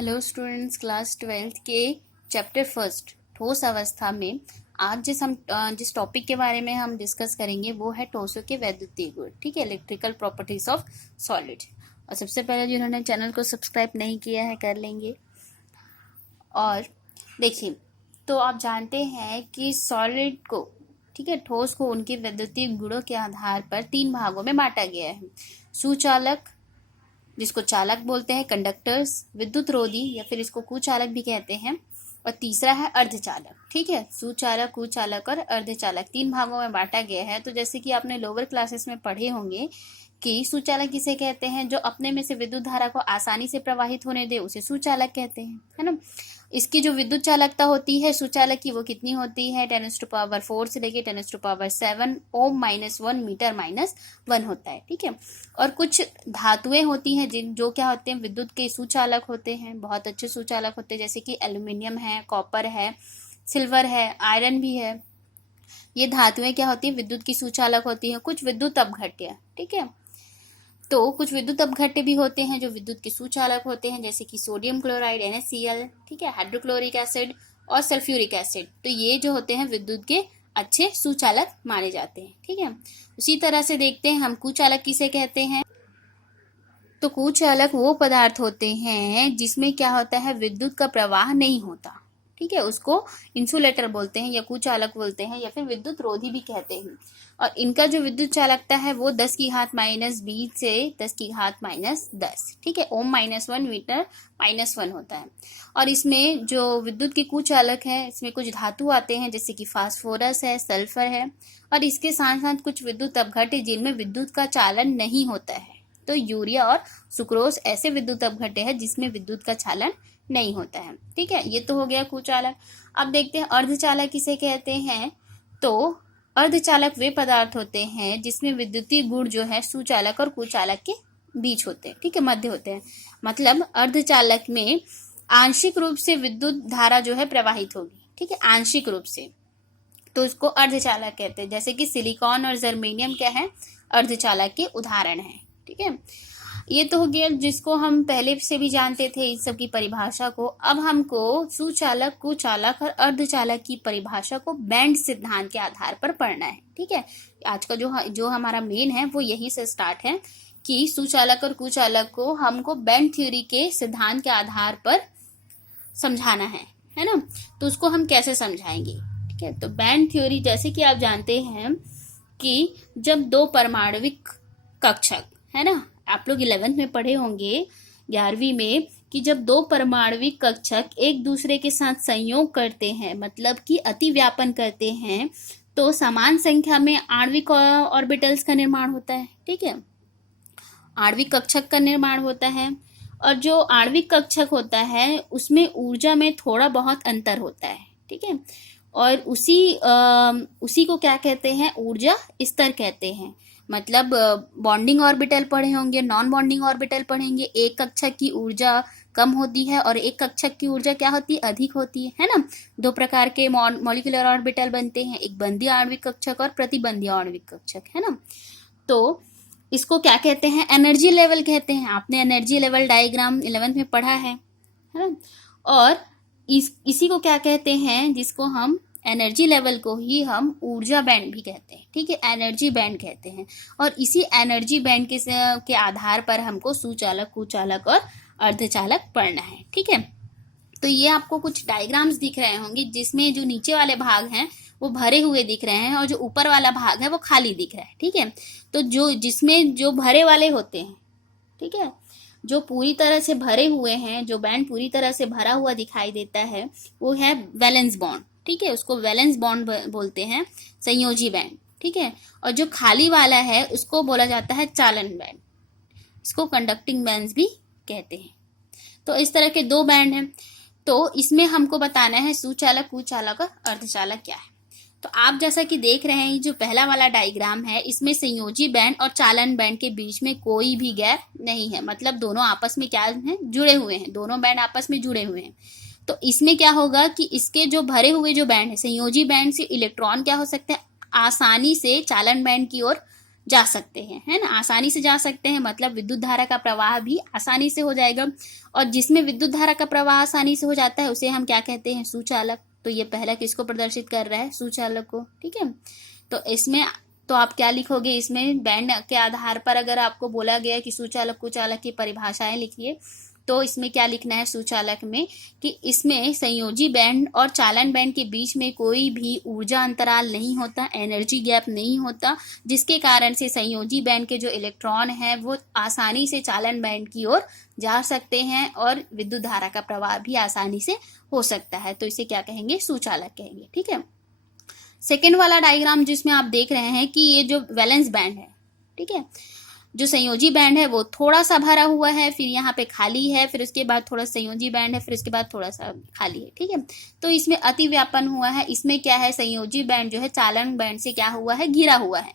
Hello students, class 12th के chapter first ठोस अवस्था में आज जिस टॉपिक के बारे में हम डिस्कस करेंगे वो है ठोसों के वैद्युतीय गुण। ठीक है, इलेक्ट्रिकल प्रॉपर्टीज ऑफ सॉलिड। और सबसे पहले जिन्होंने चैनल को सब्सक्राइब नहीं किया है कर लेंगे। और देखिए, तो आप जानते हैं कि सॉलिड को, ठीक है, ठोस को उनके वैद्युतीय गुणों के आधार पर 3 भागों में बांटा गया है। सुचालक, जिसको चालक बोलते हैं, कंडक्टर्स, विद्युत रोधी या फिर इसको कुचालक भी कहते हैं, और तीसरा है अर्धचालक। ठीक है, सुचालक, कुचालक और अर्धचालक 3 भागों में बांटा गया है। तो जैसे कि आपने लोअर क्लासेस में पढ़े होंगे कि सुचालक किसे कहते हैं, जो अपने में से विद्युत धारा को आसानी से प्रवाहित होने दे उसे सुचालक कहते हैं, है ना। इसकी जो विद्युत चालकता होती है सुचालक की, वो कितनी होती है, 10⁴ से लेके 10⁻⁷ ओम -1 मीटर -1 होता है। ठीक है, और कुछ धातुएं होती हैं जो क्या होते हैं, विद्युत के सुचालक होते हैं, बहुत अच्छे सुचालक होते हैं, जैसे कि एल्यूमिनियम है, कॉपर है, सिल्वर है, आयरन भी है। ये धातुएं क्या होती हैं, विद्युत की सुचालक होती हैं। कुछ विद्युत अपघट्य, ठीक है, तो कुछ विद्युत अपघट्य भी होते हैं जो विद्युत के सुचालक होते हैं, जैसे कि सोडियम क्लोराइड NaCl, ठीक है, हाइड्रोक्लोरिक एसिड और सल्फ्यूरिक एसिड। तो ये जो होते हैं विद्युत के अच्छे सुचालक माने जाते हैं। ठीक है, उसी तरह से देखते हैं हम कुचालक किसे कहते हैं। तो कुचालक वो पदार्थ होते हैं जिसमें क्या होता है, विद्युत का प्रवाह नहीं होता। ठीक है, उसको इंसुलेटर बोलते हैं या कुचालक बोलते हैं या फिर विद्युत रोधी भी कहते हैं। और इनका जो विद्युत चालकता है वो 10⁻⁻20 से 10⁻10, ठीक है, ओम -1 मीटर -1 होता है। और इसमें जो विद्युत के कुचालक है, इसमें कुछ धातु आते हैं जैसे कि फास्फोरस है, सल्फर है, और इसके साथ साथ कुछ विद्युत अपघट्य जिनमें विद्युत का चालन नहीं होता है। तो यूरिया और सुक्रोज ऐसे विद्युत अपघट्य है जिसमें विद्युत का चालन नहीं होता है। ठीक है, ये तो हो गया कुचालक। अब देखते हैं अर्धचालक किसे कहते हैं। तो अर्धचालक वे पदार्थ होते हैं जिसमें विद्युतीय गुण जो है सुचालक और कुचालक के बीच होते हैं, ठीक है, मध्य होते हैं। मतलब अर्धचालक में आंशिक रूप से विद्युत धारा जो है प्रवाहित होगी, ठीक है, आंशिक रूप से, तो इसको अर्धचालक कहते हैं। जैसे कि सिलिकॉन और जर्मेनियम क्या है, अर्धचालक के उदाहरण है। ठीक है, ये तो हो गया जिसको हम पहले से भी जानते थे इन सब की परिभाषा को। अब हमको सुचालक, कुचालक और अर्धचालक की परिभाषा को बैंड सिद्धांत के आधार पर पढ़ना है। ठीक है, आज का जो हमारा मेन है वो यही से स्टार्ट है कि सुचालक और कुचालक को हमको बैंड थ्योरी के सिद्धांत के आधार पर समझाना है ना। तो उसको हम कैसे समझाएंगे। ठीक है, तो बैंड थ्योरी, जैसे कि आप जानते हैं कि जब 2 परमाणविक कक्षक, है ना, आप लोग 11th में पढ़े होंगे, 11वीं में, कि जब 2 परमाणविक कक्षक एक दूसरे के साथ संयोग करते हैं, मतलब कि अतिव्यापन करते हैं, तो समान संख्या में आणविक ऑर्बिटल्स का निर्माण होता है। ठीक है, आणविक कक्षक का निर्माण होता है, और जो आणविक कक्षक होता है उसमें ऊर्जा में थोड़ा बहुत अंतर होता है। ठीक है, और उसी को क्या कहते हैं, ऊर्जा स्तर कहते हैं। मतलब बॉन्डिंग ऑर्बिटल पढ़े होंगे, नॉन बॉन्डिंग ऑर्बिटल पढ़ेंगे। एक कक्षक की ऊर्जा कम होती है और एक कक्षक की ऊर्जा क्या होती है, अधिक होती है ना। 2 प्रकार के मॉलिक्यूलर ऑर्बिटल बनते हैं, एक बंधी आणविक कक्षक और प्रतिबंधी आणविक कक्षक, है ना। तो इसको क्या कहते हैं, एनर्जी लेवल कहते हैं। आपने एनर्जी लेवल डायग्राम 11th में पढ़ा है ना। और इसी को क्या कहते हैं, जिसको हम एनर्जी लेवल को ही हम ऊर्जा बैंड भी कहते हैं। ठीक है, एनर्जी बैंड कहते हैं। और इसी एनर्जी बैंड के आधार पर हमको सुचालक, कुचालक और अर्धचालक पढ़ना है। ठीक है, तो ये आपको कुछ डायग्राम्स दिख रहे होंगे जिसमें जो नीचे वाले भाग हैं वो भरे हुए दिख रहे हैं और जो ऊपर वाला भाग है वो खाली दिख रहा है। ठीक है, तो जिसमें जो भरे वाले होते हैं, ठीक है, जो पूरी तरह से भरे हुए हैं, जो बैंड पूरी तरह से भरा हुआ दिखाई देता है, वो है वैलेंस बॉन्ड। ठीक है, उसको वैलेंस बॉन्ड बोलते हैं, संयोजी बैंड। ठीक है, और जो खाली वाला है उसको बोला जाता है चालन बैंड, इसको कंडक्टिंग बैंड्स भी कहते हैं। तो इस तरह के 2 बैंड हैं। तो इसमें हमको बताना है सुचालक, कुचालक और अर्धचालक क्या है। तो आप जैसा कि देख रहे हैं, जो पहला वाला डायग्राम है, इसमें संयोजी बैंड और चालन बैंड के बीच में कोई भी गैप नहीं है। मतलब दोनों आपस में क्या है, जुड़े हुए हैं, दोनों बैंड आपस में जुड़े हुए हैं। तो इसमें क्या होगा कि इसके जो भरे हुए जो बैंड है, संयोजी बैंड से इलेक्ट्रॉन क्या हो सकते हैं, आसानी से चालन बैंड की ओर जा सकते हैं, है ना, आसानी से जा सकते हैं, मतलब विद्युत धारा का प्रवाह भी आसानी से हो जाएगा। और जिसमें विद्युत धारा का प्रवाह आसानी से हो जाता है उसे हम क्या कहते हैं, सुचालक। तो ये पहला किसको प्रदर्शित कर रहा है, सुचालक को, ठीक है। तो इसमें तो आप क्या लिखोगे, इसमें बैंड के आधार पर अगर आपको बोला गया कि सुचालक कुचालक की परिभाषाएं लिखिए, तो इसमें क्या लिखना है सुचालक में, कि इसमें संयोजी बैंड और चालन बैंड के बीच में कोई भी ऊर्जा अंतराल नहीं होता, एनर्जी गैप नहीं होता, जिसके कारण से संयोजी बैंड के जो इलेक्ट्रॉन है वो आसानी से चालन बैंड की ओर जा सकते हैं और विद्युत धारा का प्रवाह भी आसानी से हो सकता है। तो इसे क्या कहेंगे, सुचालक कहेंगे, ठीक है। सेकेंड वाला डायग्राम जिसमें आप देख रहे हैं कि ये जो वैलेंस बैंड है, ठीक है, जो संयोजी बैंड है वो थोड़ा सा भरा हुआ है, फिर यहाँ पे खाली है, फिर उसके बाद थोड़ा संयोजी बैंड है, फिर उसके बाद थोड़ा सा खाली है, ठीक है। तो इसमें अति व्यापन हुआ है, इसमें क्या है, संयोजी बैंड जो है चालन बैंड से क्या हुआ है, घिरा हुआ है।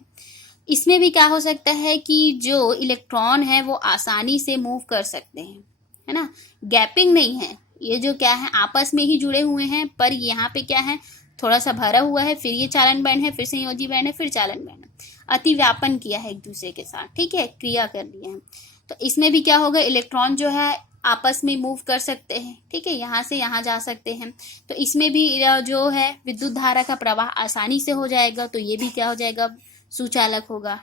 इसमें भी क्या हो सकता है कि जो इलेक्ट्रॉन है वो आसानी से मूव कर सकते हैं, है ना, गैपिंग नहीं है, ये जो क्या है आपस में ही जुड़े हुए हैं, पर यहाँ पे क्या है, थोड़ा सा भरा हुआ है, फिर ये चालन बैंड है, फिर संयोजी बैंड है, फिर चालन बैंड है, अति व्यापन किया है एक दूसरे के साथ, ठीक है, क्रिया कर लिया है। तो इसमें भी क्या होगा, इलेक्ट्रॉन जो है आपस में मूव कर सकते हैं, ठीक है, यहाँ से यहाँ जा सकते हैं। तो इसमें भी जो है विद्युत धारा का प्रवाह आसानी से हो जाएगा, तो ये भी क्या हो जाएगा, सुचालक होगा।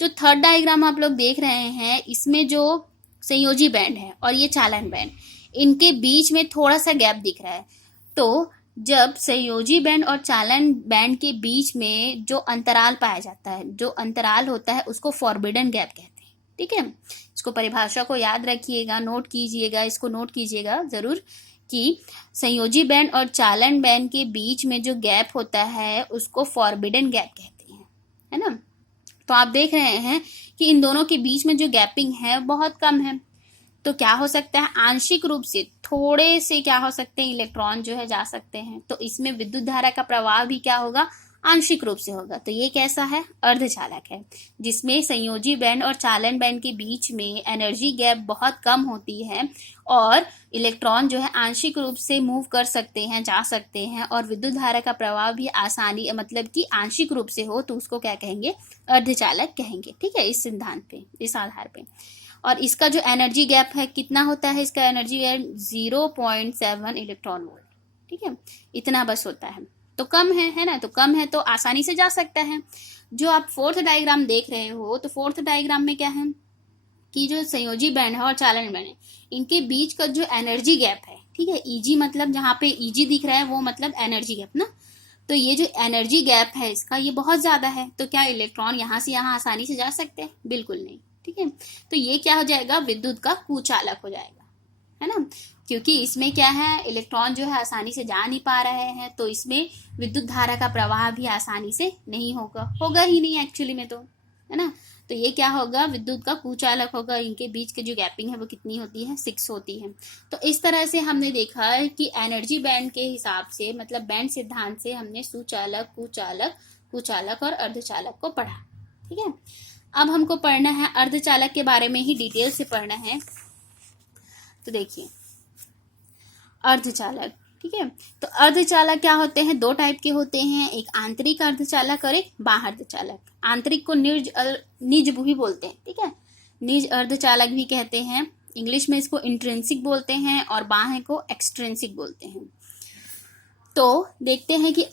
जो थर्ड डायग्राम आप लोग देख रहे हैं, इसमें जो संयोजी बैंड है और ये चालन बैंड, इनके बीच में थोड़ा सा गैप दिख रहा है। तो जब संयोजी बैंड और चालन बैंड के बीच में जो अंतराल पाया जाता है, जो अंतराल होता है उसको फॉरबिडन गैप कहते हैं, ठीक है। इसको परिभाषा को याद रखिएगा, नोट कीजिएगा, इसको नोट कीजिएगा जरूर कि संयोजी बैंड और चालन बैंड के बीच में जो गैप होता है उसको फॉरबिडन गैप कहते हैं, है ना। तो आप देख रहे हैं कि इन दोनों के बीच में जो गैपिंग है बहुत कम है। तो क्या हो सकता है, आंशिक रूप से थोड़े से क्या हो सकते हैं, इलेक्ट्रॉन जो है जा सकते हैं। तो इसमें विद्युत धारा का प्रवाह भी क्या होगा, आंशिक रूप से होगा। तो ये कैसा है, अर्धचालक है, जिसमें संयोजी बैंड और चालन बैंड के बीच में एनर्जी गैप बहुत कम होती है और इलेक्ट्रॉन जो है आंशिक रूप से मूव कर सकते हैं, जा सकते हैं, और विद्युत धारा का प्रवाह भी आसानी मतलब कि आंशिक रूप से हो, तो उसको क्या कहेंगे, अर्धचालक कहेंगे, ठीक है, इस सिद्धांत पे, इस आधार पे। और इसका जो एनर्जी गैप है कितना होता है, इसका एनर्जी गैप 0.7 इलेक्ट्रॉन वोल्ट, ठीक है, इतना बस होता है। तो कम है ना, तो कम है तो आसानी से जा सकता है। जो आप फोर्थ डायग्राम देख रहे हो, तो फोर्थ डायग्राम में क्या है कि जो संयोजी बैंड है और चालन बैंड है, इनके बीच का जो एनर्जी गैप है, ठीक है, ईजी मतलब जहाँ पे ईजी दिख रहा है वो मतलब एनर्जी गैप ना। तो ये जो एनर्जी गैप है इसका, ये बहुत ज्यादा है। तो क्या इलेक्ट्रॉन यहाँ से यहाँ आसानी से जा सकते हैं, बिल्कुल नहीं, ठीक है। तो ये क्या हो जाएगा, विद्युत का कुचालक हो जाएगा, है ना, क्योंकि इसमें क्या है, इलेक्ट्रॉन जो है आसानी से जा नहीं पा रहे हैं, तो इसमें विद्युत धारा का प्रवाह भी आसानी से नहीं होगा ही नहीं एक्चुअली में, तो है ना। तो ये क्या होगा, विद्युत का कुचालक होगा। इनके बीच की जो गैपिंग है वो कितनी होती है, 6 होती है। तो इस तरह से हमने देखा है कि एनर्जी बैंड के हिसाब से, मतलब बैंड सिद्धांत से हमने सुचालक, कुचालक, कुचालक और अर्धचालक को पढ़ा, ठीक है। अब हमको पढ़ना है अर्धचालक के बारे में ही डिटेल से पढ़ना है। तो देखिए अर्धचालक, ठीक है। तो अर्धचालक क्या होते हैं, 2 टाइप के होते हैं, एक आंतरिक अर्धचालक और एक बाह्य अर्धचालक। आंतरिक को निज भी बोलते हैं, ठीक है, निज अर्धचालक भी कहते हैं, इंग्लिश में इसको इंट्रिंसिक बोलते हैं, और बाह्य को एक्सट्रिंसिक बोलते हैं। तो देखते हैं कि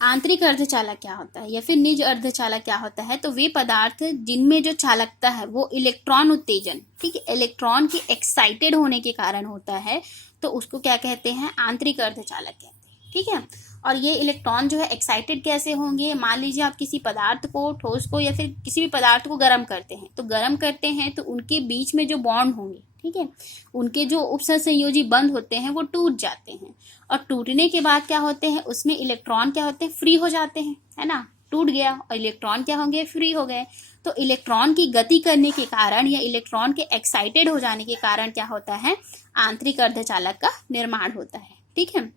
आंतरिक अर्धचालक क्या होता है या फिर निज अर्धचालक क्या होता है। तो वे पदार्थ जिनमें जो चालकता है वो इलेक्ट्रॉन उत्तेजन, ठीक है, इलेक्ट्रॉन के एक्साइटेड होने के कारण होता है, तो उसको क्या कहते हैं, आंतरिक अर्धचालक कहते हैं, ठीक है। और ये इलेक्ट्रॉन जो है एक्साइटेड कैसे होंगे, मान लीजिए आप किसी पदार्थ को, ठोस को या फिर किसी भी पदार्थ को गर्म करते हैं, तो गर्म करते हैं तो उनके बीच में जो बॉन्ड होंगे, ठीक है, उनके जो उपसहसंयोजी बंध होते हैं वो टूट जाते हैं, और टूटने के बाद क्या होते हैं, उसमें इलेक्ट्रॉन क्या होते हैं, फ्री हो जाते हैं, है ना, टूट गया और इलेक्ट्रॉन क्या होंगे, फ्री हो गए। तो इलेक्ट्रॉन की गति करने के कारण या इलेक्ट्रॉन के एक्साइटेड हो जाने के कारण क्या होता है, आंतरिक अर्धचालक का निर्माण होता है, ठीक है।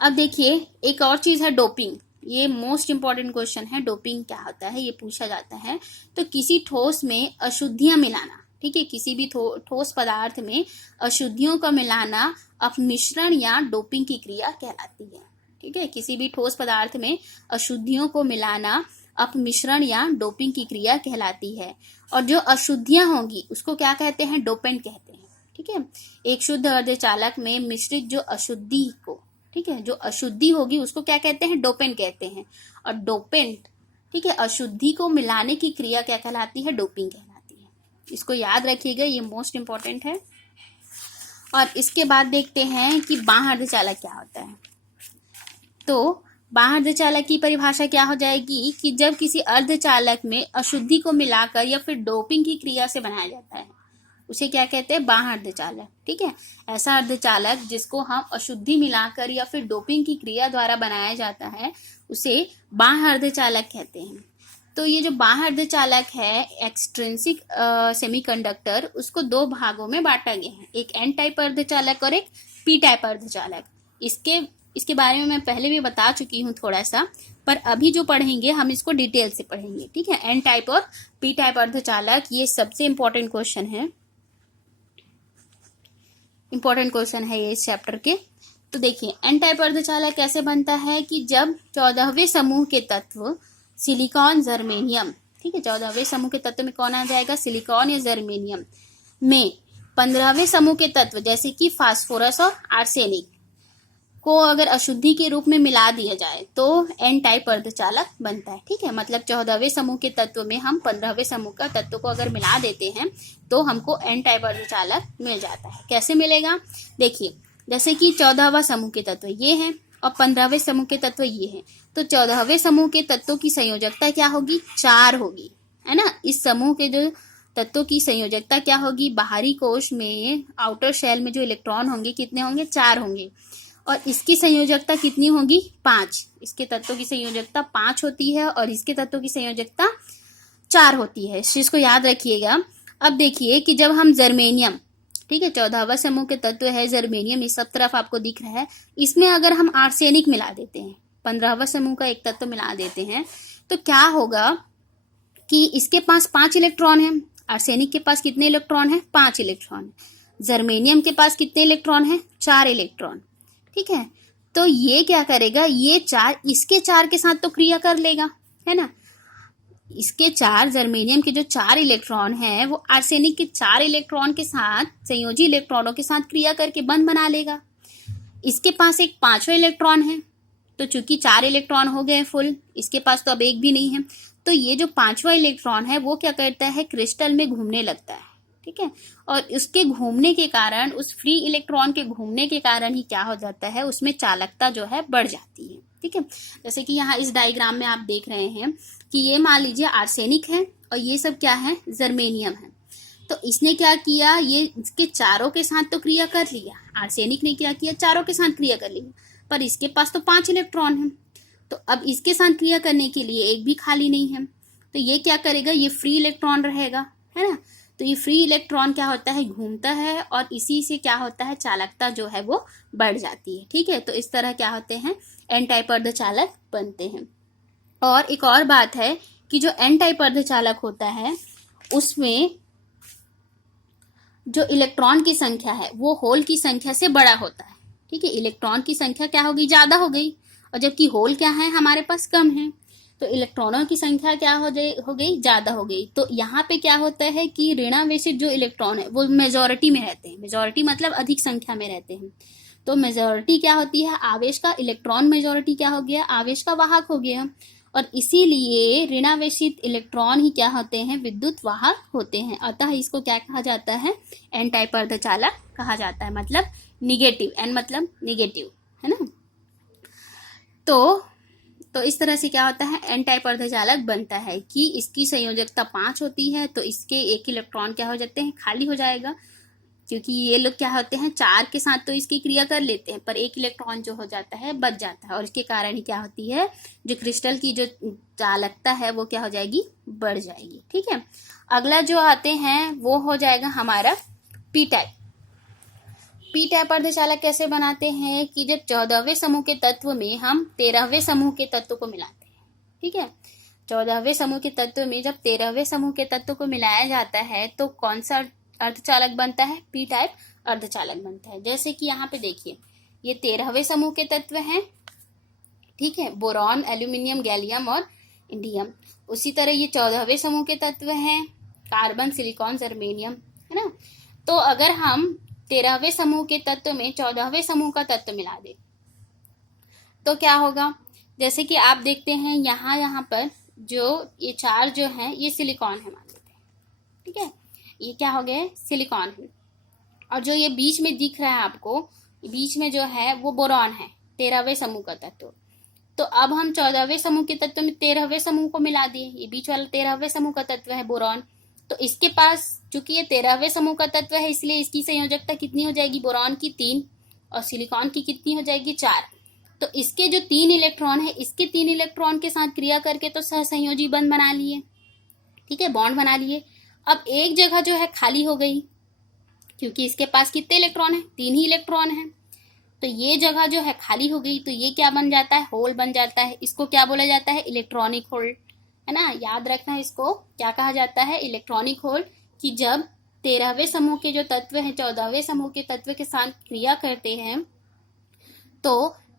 अब देखिए एक और चीज है डोपिंग, ये मोस्ट इंपॉर्टेंट क्वेश्चन है, डोपिंग क्या होता है, ये पूछा जाता है। तो किसी ठोस में अशुद्धियां मिलाना, ठीक है, किसी भी ठोस पदार्थ में अशुद्धियों का मिलाना अपमिश्रण या डोपिंग की क्रिया कहलाती है, ठीक है, किसी भी ठोस पदार्थ में अशुद्धियों को मिलाना अपमिश्रण या डोपिंग की क्रिया कहलाती है। और जो अशुद्धियां होंगी उसको क्या कहते हैं, डोपेंट कहते हैं। ठीक है, एक शुद्ध अर्धचालक में मिश्रित जो अशुद्धि को, ठीक है, जो अशुद्धि होगी उसको क्या कहते हैं, डोपेंट कहते हैं। और डोपेंट, ठीक है, अशुद्धि को मिलाने की क्रिया क्या कहलाती है, डोपिंग कहलाती है। इसको याद रखिएगा, ये मोस्ट इंपॉर्टेंट है। और इसके बाद देखते हैं कि बाह्य अर्धचालक क्या होता है। तो बाह्य अर्धचालक की परिभाषा क्या हो जाएगी कि जब किसी अर्धचालक में अशुद्धि को मिलाकर या फिर डोपिंग की क्रिया से बनाया जाता है, उसे क्या कहते हैं, बाह्य अर्धचालक। ठीक है, ऐसा अर्धचालक जिसको हम अशुद्धि मिलाकर या फिर डोपिंग की क्रिया द्वारा बनाया जाता है उसे बाह्य अर्धचालक कहते हैं। तो ये जो बाह्य अर्धचालक है, एक्सट्रिंसिक सेमीकंडक्टर, उसको दो भागों में बांटा गया है, एक एन टाइप अर्धचालक और एक पी टाइप अर्धचालक। इसके बारे में मैं पहले भी बता चुकी हूँ थोड़ा सा, पर अभी जो पढ़ेंगे हम इसको डिटेल से पढ़ेंगे। ठीक है, एन टाइप और पी टाइप अर्धचालक, ये सबसे इंपॉर्टेंट क्वेश्चन है, इंपॉर्टेंट क्वेश्चन है ये इस चैप्टर के। तो देखिए, एन टाइप अर्धचालक कैसे बनता है कि जब 14वें समूह के तत्व सिलिकॉन, जर्मेनियम, ठीक है, 14वें समूह के तत्व में कौन आ जाएगा, सिलिकॉन या जर्मेनियम में 15वें समूह के तत्व जैसे कि फास्फोरस और आर्सेनिक को अगर अशुद्धि के रूप में मिला दिया जाए तो एन टाइप अर्धचालक बनता है। ठीक है, मतलब 14वें समूह के तत्व में हम 15वें समूह का तत्व को अगर मिला देते हैं तो हमको एन टाइप अर्धचालक मिल जाता है। कैसे मिलेगा, देखिए, जैसे कि 14वां समूह के तत्व ये है और 15वें समूह के तत्व ये है, तो 14वें समूह के तत्वों की संयोजकता क्या होगी, 4 होगी, है ना। इस समूह के जो तत्वों की संयोजकता क्या होगी, बाहरी कोश में, आउटर शेल में जो इलेक्ट्रॉन होंगे कितने होंगे, 4 होंगे। और इसकी संयोजकता कितनी होगी, 5। इसके तत्वों की संयोजकता 5 होती है और इसके तत्वों की संयोजकता 4 होती है। इस चीज को याद रखिएगा। अब देखिए कि जब हम जर्मेनियम, ठीक है, 14वां समूह के तत्व है जर्मेनियम, इस सब तरफ आपको दिख रहा है, इसमें अगर हम आर्सेनिक मिला देते हैं, 15वां समूह का एक तत्व मिला देते हैं, तो क्या होगा कि इसके पास 5 इलेक्ट्रॉन है, आर्सेनिक के पास कितने इलेक्ट्रॉन है, 5 इलेक्ट्रॉन। जर्मेनियम के पास कितने इलेक्ट्रॉन है, 4 इलेक्ट्रॉन। ठीक है, तो ये क्या करेगा, ये 4 इसके 4 के साथ तो क्रिया कर लेगा, है ना। इसके 4, जर्मेनियम के जो 4 इलेक्ट्रॉन है वो आर्सेनिक के 4 इलेक्ट्रॉन के साथ, संयोजी इलेक्ट्रॉनों के साथ क्रिया करके बंध बना लेगा। इसके पास एक 5वां इलेक्ट्रॉन है, तो चूंकि 4 इलेक्ट्रॉन हो गए फुल, इसके पास तो अब एक भी नहीं है, तो ये जो 5वां इलेक्ट्रॉन है वो क्या करता है, क्रिस्टल में घूमने लगता है। ठीक है, और उसके घूमने के कारण, उस फ्री इलेक्ट्रॉन के घूमने के कारण ही क्या हो जाता है, उसमें चालकता जो है बढ़ जाती है। ठीक है, जैसे कि यहाँ इस डायग्राम में आप देख रहे हैं कि ये मान लीजिए आर्सेनिक है और ये सब क्या है, जर्मेनियम है। तो इसने क्या किया, ये इसके चारों के साथ तो क्रिया कर लिया, आर्सेनिक ने क्या किया, चारों के साथ क्रिया कर लिया, पर इसके पास तो 5 इलेक्ट्रॉन है, तो अब इसके साथ क्रिया करने के लिए एक भी खाली नहीं है, तो ये क्या करेगा, ये फ्री इलेक्ट्रॉन रहेगा, है ना। तो ये फ्री इलेक्ट्रॉन क्या होता है, घूमता है और इसी से क्या होता है, चालकता जो है वो बढ़ जाती है। ठीक है, तो इस तरह क्या होते हैं, एन टाइप अर्धचालक बनते हैं। और एक और बात है कि जो एन टाइप अर्धचालक होता है उसमें जो इलेक्ट्रॉन की संख्या है वो होल की संख्या से बड़ा होता है। ठीक है, इलेक्ट्रॉन की संख्या क्या होगी, ज्यादा हो गई, और जबकि होल क्या है, हमारे पास कम है, तो इलेक्ट्रॉनों की संख्या क्या हो गई, ज्यादा हो गई। तो यहाँ पे क्या होता है कि ऋणावेशित जो इलेक्ट्रॉन है वो मेजॉरिटी में रहते हैं, मेजॉरिटी मतलब अधिक संख्या में रहते हैं। तो मेजॉरिटी क्या होती है, आवेश का, इलेक्ट्रॉन मेजॉरिटी क्या हो गया, आवेश का वाहक हो गया, और इसीलिए ऋणावेशित इलेक्ट्रॉन ही क्या होते हैं, विद्युत वाहक होते हैं। अतः इसको क्या कहा जाता है, एन टाइप अर्धचालक कहा जाता है, मतलब निगेटिव, एन मतलब निगेटिव, है ना। तो इस तरह से क्या होता है, एन टाइप अर्धचालक बनता है कि इसकी संयोजकता 5 होती है, तो इसके एक इलेक्ट्रॉन क्या हो जाते हैं, खाली हो जाएगा, क्योंकि ये लोग क्या होते हैं, 4 के साथ तो इसकी क्रिया कर लेते हैं, पर एक इलेक्ट्रॉन जो हो जाता है बच जाता है, और इसके कारण ही क्या होती है, जो क्रिस्टल की जो चालकता है वो क्या हो जाएगी, बढ़ जाएगी। ठीक है, अगला जो आते हैं वो हो जाएगा हमारा पी टाइप। पी टाइप अर्धचालक कैसे बनाते हैं कि जब 14वें समूह के तत्व में हम 13वें समूह के तत्व को मिलाते हैं। ठीक है, 14वें समूह के तत्व में जब 13वें समूह के तत्व को मिलाया जाता है तो कौन सा अर्धचालक बनता है, पी टाइप अर्धचालक बनता है। जैसे कि यहाँ पे देखिए, ये 13वें समूह के तत्व हैं, ठीक है, बोरॉन, एल्यूमिनियम, गैलियम और इंडियम। उसी तरह ये 14वें समूह के तत्व हैं, कार्बन, सिलिकॉन, जर्मेनियम, है ना। तो अगर हम 13वें समूह के तत्व में 14वें समूह का तत्व मिला दें तो क्या होगा। जैसे कि आप देखते हैं यहाँ पर जो ये 4 जो है ये सिलिकॉन है, मान लेते हैं, ठीक है, ये क्या हो गया, सिलिकॉन है। और जो ये बीच में दिख रहा है आपको, बीच में जो है वो बोरॉन है, 13वें समूह का तत्व। तो अब हम 14वें समूह के तत्व में 13वें समूह को मिला दिए, ये बीच वाला 13वें समूह का तत्व है बोरॉन। तो इसके पास चूंकि ये 13वें समूह का तत्व है इसलिए इसकी संयोजकता कितनी हो जाएगी, बोरॉन की 3 और सिलिकॉन की कितनी हो जाएगी, 4। तो इसके जो 3 इलेक्ट्रॉन है, इसके 3 इलेक्ट्रॉन के साथ क्रिया करके तो सहसंयोजी बंध बना लिए, ठीक है, बॉन्ड बना लिए। अब एक जगह जो है खाली हो गई, क्योंकि इसके पास कितने इलेक्ट्रॉन है, 3 ही इलेक्ट्रॉन है। तो ये जगह जो है खाली हो गई, तो ये क्या बन जाता है, होल बन जाता है। इसको क्या बोला जाता है, इलेक्ट्रॉनिक होल, है ना। याद रखना इसको क्या कहा जाता है, इलेक्ट्रॉनिक होल। कि जब 13वें समूह के जो तत्व है 14वें समूह के तत्व के साथ क्रिया करते हैं तो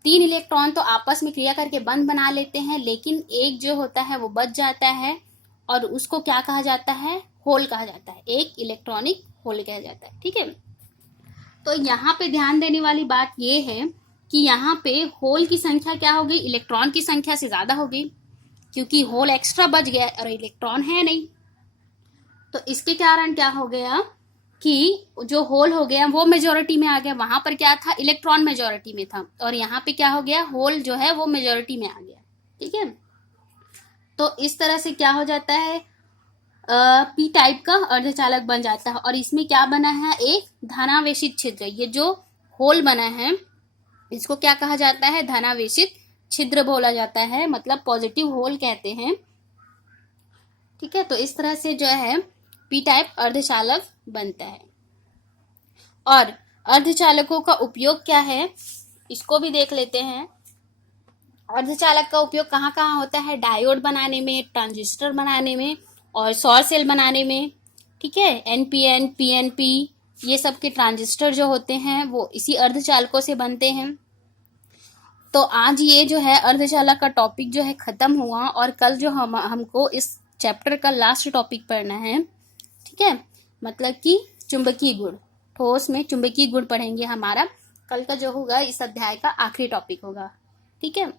3 इलेक्ट्रॉन तो आपस में क्रिया करके बंध बना लेते हैं, लेकिन एक जो होता है वो बच जाता है और उसको क्या कहा जाता है, होल कहा जाता है, एक इलेक्ट्रॉनिक होल कहा जाता है, ठीक है। तो यहाँ पे ध्यान देने वाली बात ये है कि यहाँ पे होल की संख्या क्या हो गई, इलेक्ट्रॉन की संख्या से ज्यादा हो गई, क्योंकि होल एक्स्ट्रा बच गया और इलेक्ट्रॉन है नहीं। तो इसके कारण क्या हो गया कि जो होल हो गया वो मेजोरिटी में आ गया, वहां पर क्या था, इलेक्ट्रॉन मेजोरिटी में था, और यहाँ पे क्या हो गया, होल जो है वो मेजोरिटी में आ गया, ठीक है। तो इस तरह से क्या हो जाता है, पी टाइप का अर्धचालक बन जाता है। और इसमें क्या बना है, एक धनावेशित छिद्र। ये जो होल बना है इसको क्या कहा जाता है, धनावेशित छिद्र बोला जाता है, मतलब पॉजिटिव होल कहते हैं, ठीक है। तो इस तरह से जो है पी टाइप अर्धचालक बनता है। और अर्धचालकों का उपयोग क्या है, इसको भी देख लेते हैं। अर्धचालक का उपयोग कहाँ कहाँ होता है, डायोड बनाने में, ट्रांजिस्टर बनाने में और सौर सेल बनाने में, ठीक है। एनपीएन, पीएनपी, ये सब के ट्रांजिस्टर जो होते हैं वो इसी अर्धचालकों से बनते हैं। तो आज ये जो है अर्धचालक का टॉपिक जो है खत्म हुआ, और कल जो हमको इस चैप्टर का लास्ट टॉपिक पढ़ना है, ठीक है, मतलब कि चुंबकीय गुण, ठोस में चुंबकीय गुण पढ़ेंगे। हमारा कल का जो होगा इस अध्याय का आखिरी टॉपिक होगा, ठीक है।